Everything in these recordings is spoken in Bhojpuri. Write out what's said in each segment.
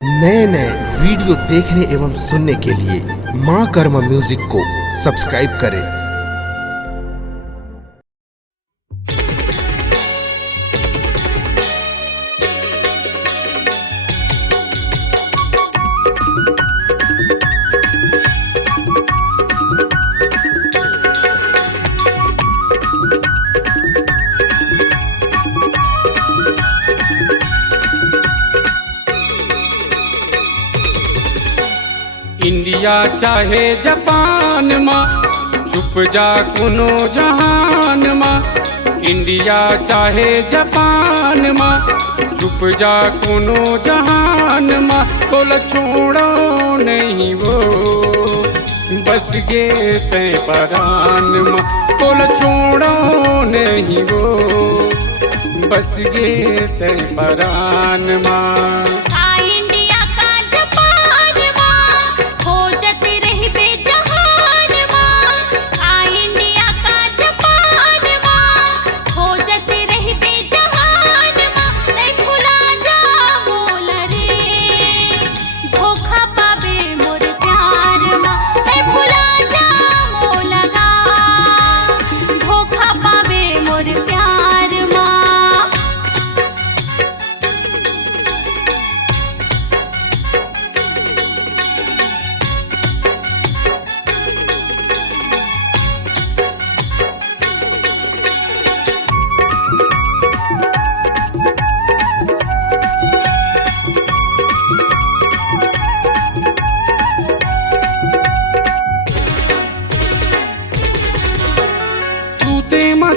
नए नए वीडियो देखने एवं सुनने के लिए माँ कर्मा म्यूजिक को सब्सक्राइब करें। इंडिया चाहे जापान माँ छुप जा कोनो जहान माँ। इंडिया चाहे जापान माँ छुप जा कोनो जहान माँ। तोल छोड़ो नहीं वो बस गे तय परान माँ। तोल छोड़ो नहीं वो बस गे तय परान माँ।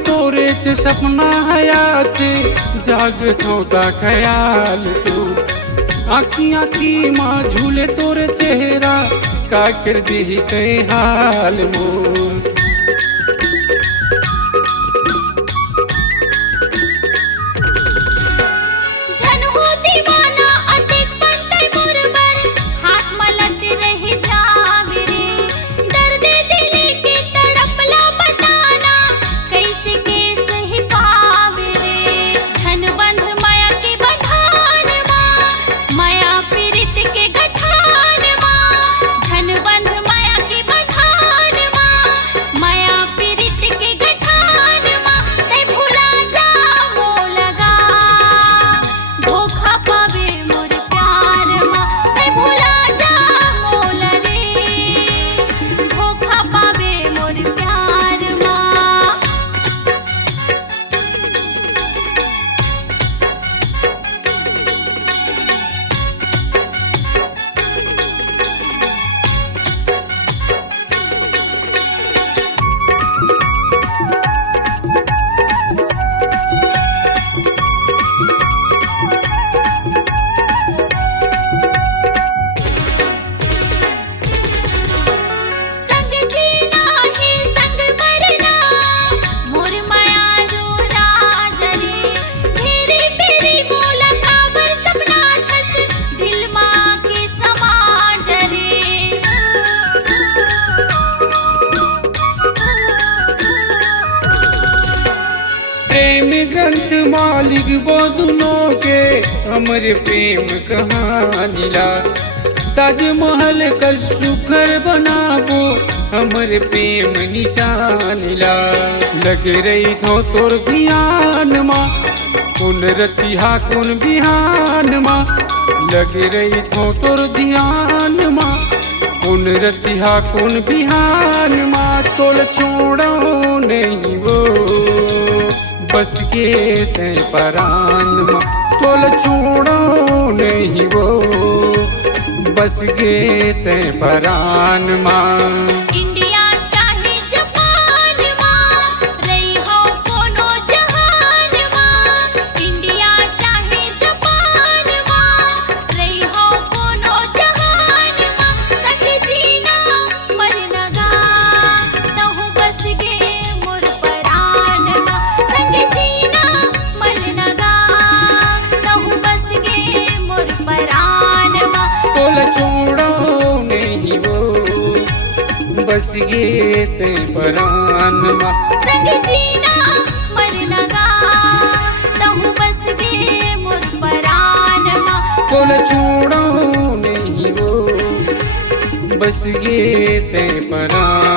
तोरे च सपना हयात जाग थोता ख्याल तू आखियां की माँ झूले तोरे चेहरा का कर दी कई हाल मोर। प्रेम ग्रंथ मालिक बोधनों के अमर प्रेम कहानी ला। ताजमहल का सुखर बनाबो अमर प्रेम निशान ला। लग रही थो तोर ध्यान माँ कौन रतिहा कौन बिहान माँ। लग रही थो तोर ध्यान माँ कौन रतिहा कौन बिहान माँ। तोल छोड़ो नहीं वो बस के तय परान माँ। तोल छोड़ो नहीं वो बस के तय परान माँ। बस गे ते परान माँ। संग जीना मरना गा तहु बस गे मोर परान माँ। तोल छोड़ो बस गे ते परान